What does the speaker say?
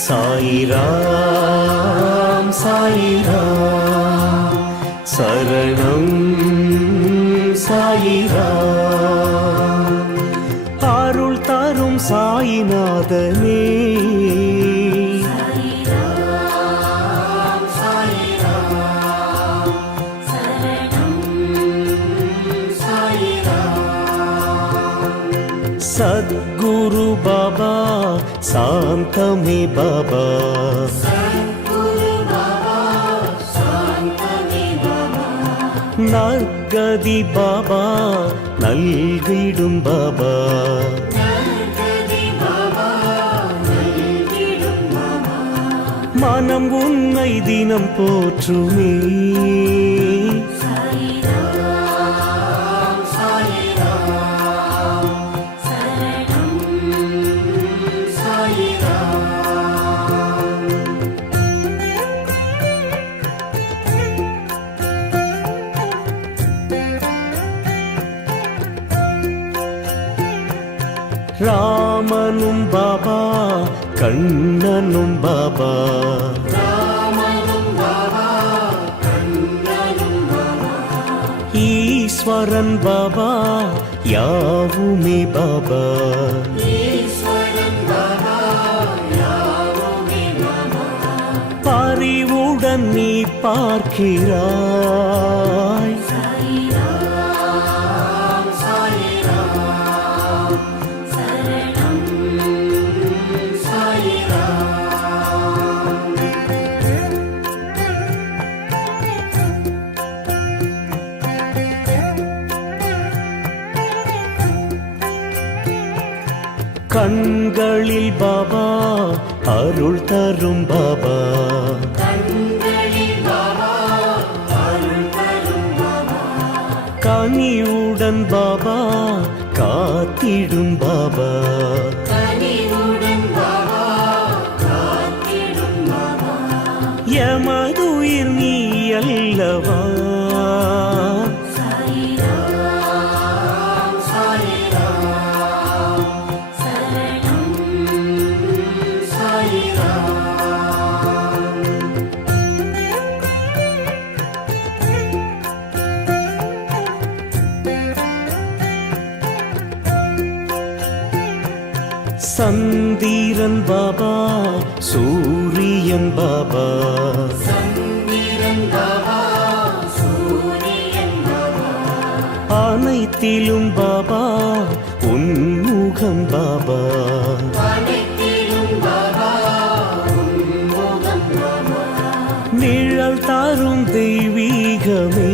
சாயிராம் சாயிராம் சரணம் சாயிராம் அருள் தரும் சாயிநாதனே सद्गुरु बाबा शांतमे बाबा नर्गदि बाबा नल्गिडुम बाबा मनम उन्नै दिनम पोற்றுமே ராமனும் பாபா கண்ணனும் பாபா ஈஸ்வரன் பாபா யாவுமே பாபா பரிவுடன் நீ பார்க்கிறாய் கண்களில் பாபா அருள் தரும் பாபா கனிவுடன் பாபா காத்திடும் பாபா எமதுயிர் நீ அல்லவா சந்திரன் பாபா சூரியன் பாபா அனைத்திலும் பாபா உன்முகம் பாபா நிழல் தரும் தெய்வீகமே